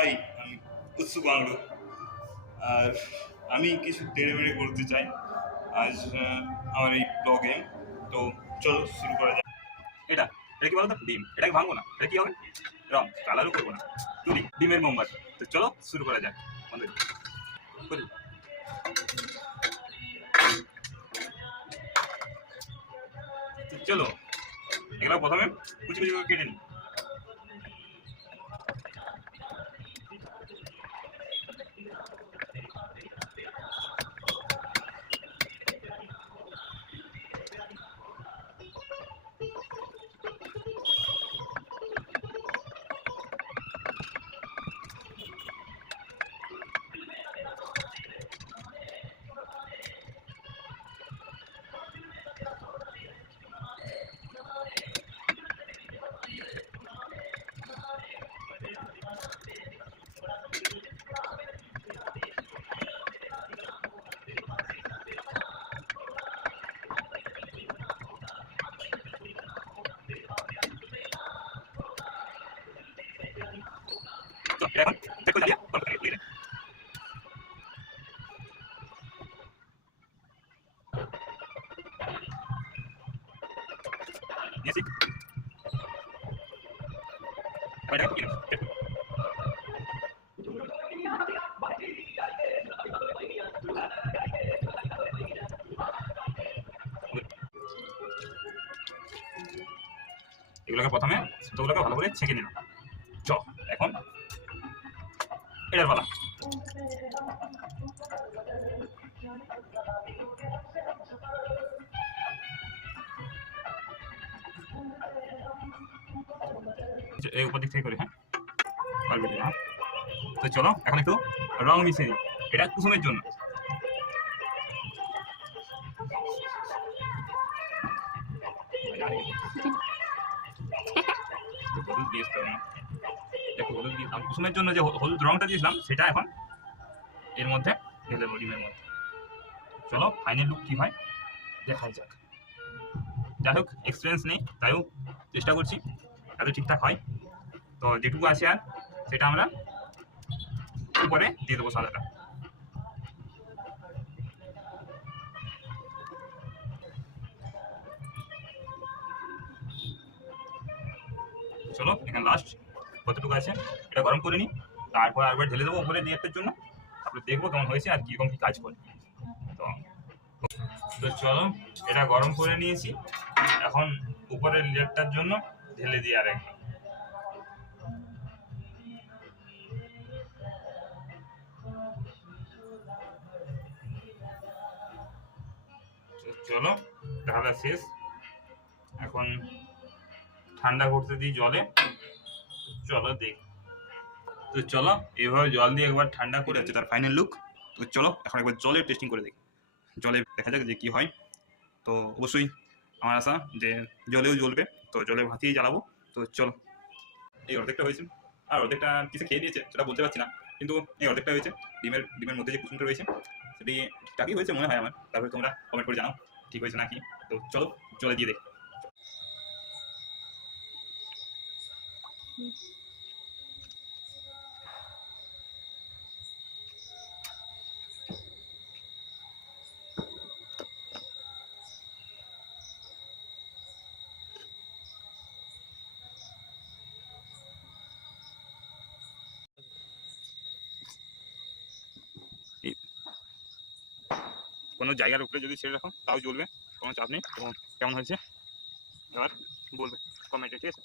High, আমি উৎসু বাংলু। আর আমি কিছু তেড়েমেড়ে করতে চাই আজ আমার এই ব্লগে। তো চলো শুরু করা যাক। এটা এটা কি বলতো? ডিম। এটাকে ভাঙবো না, এটা কি হবে? রং কালারও করবো না, তুলি ডিমের মোমবাতি। তো চলো শুরু করা যাক। বন্ধু, তো চলো এগুলো প্রথমে কুচি কুচি করে কেটে নিই। তো এখন দেখো জ্বালিয়ে গল্প করে দিয়ে নিয়েছি। এবার কি এগুলোকে প্রথমে সুতোগুলোকে ভালো করে ছেঁকে নিলাম। চ এখন এটার পালা। এই উপর দিক থেকে করে, হ্যাঁ পারবে না। তো চলো এখন একটু রং মিশিয়ে দিই, এটা কুসুমের জন্য। হলুদ দিয়েছিলাম, একটু হলুদ দিয়েছিলাম কুসুমের জন্য, যে হলুদ রংটা দিয়েছিলাম সেটা এখন এর মধ্যে ঢেলে দেবো, ডিমের মধ্যে। চলো ফাইনাল লুক কি হয় দেখাই যাক। যাই হোক এক্সপিরিয়েন্স নেই, তাই হোক চেষ্টা করছি যাতে ঠিকঠাক হয়। তো যেটুকু আছে আর সেটা আমরা উপরে দিয়ে দেবো সাদাটা। চলো এখানে লাস্ট কতটুকু আছে এটা গরম করে নিই, তারপর আরেকবার ঢেলে দেবো উপরে লেয়ারটার জন্য। তারপরে দেখবো কেমন হয়েছে আর কীরকম কী কাজ করে। তো তো চলো এটা গরম করে নিয়েছি, এখন উপরের লেয়ারটার জন্য ঢেলে দিই আর একবার। চলো ঢালা শেষ, এখন ঠান্ডা করতে দিই জলে। চলো দেখ। তো চলো এভাবে জল দিয়ে একবার ঠান্ডা করে আছে তার ফাইনাল লুক। তো চলো এখন একবার জলে টেস্টিং করে দেখি, জলে দেখা যাক যে কি হয়। তো অবশ্যই আমার আশা যে জলেও জ্বলবে, তো জলে ভাতিয়ে জ্বালাবো। তো চলো এই অর্ধেকটা হয়েছে, আর অর্ধেকটা কিসে খেয়ে দিয়েছে সেটা বলতে পারছি না, কিন্তু এই অর্ধেকটা হয়েছে। ডিমের মধ্যে যে কুসুমটা রয়েছে সেটি ঠিকঠাকই হয়েছে মনে হয় আমার। তারপরে তোমরা কমেন্ট করে জানাও ঠিক হয়েছে নাকি। তো চলো জলে দিয়ে দেখি। কোনো জায়গার উপরে যদি ছেড়ে রাখো তাও জ্বলবে, কোনো চাপ নেই। তো কেমন হয়েছে এবার বলবে কমেন্টে, ঠিক আছে।